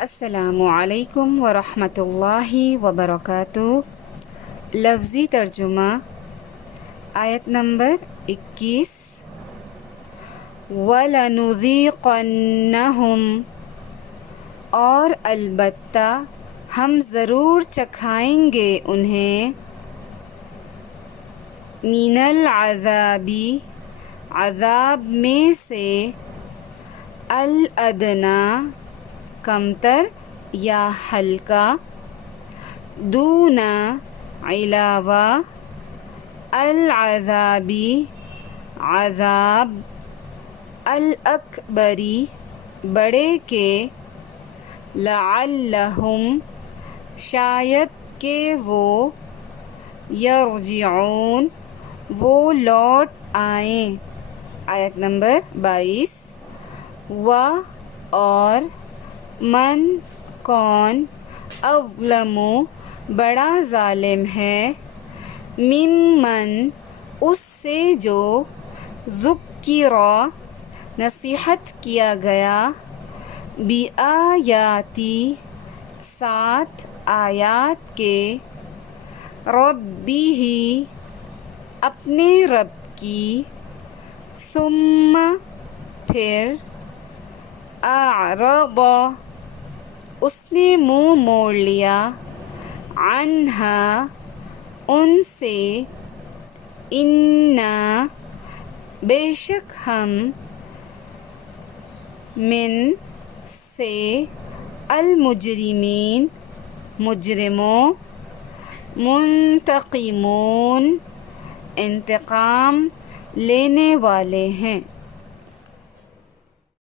السلام علیکم ورحمۃ اللہ وبرکاتہ۔ لفظی ترجمہ آیت نمبر 21۔ وَلَنُذِيقَنَّهُمْ، اور البتہ ہم ضرور چکھائیں گے انہیں، من العذابی، عذاب میں سے، الادنیٰ، کمتر یا ہلکا، دون، علاوہ، العذابی، عذاب، الاکبری، بڑے کے، لعلہم، شاید کہ وہ، یرجعون، وہ لوٹ آئیں۔ آیت نمبر 22۔ اور من، کون، اظلم، بڑا ظالم ہے، ممن، اس سے جو، ذکر، نصیحت کیا گیا، بآیاتی، ساتھ آیات کے، ربہ، اپنے رب کی، ثم، پھر، اعرض، اس نے منہ موڑ لیا، عنہا، ان سے، انا، بے شک ہم، من، سے، المجرمین، مجرموں، منتقمون، انتقام لینے والے ہیں۔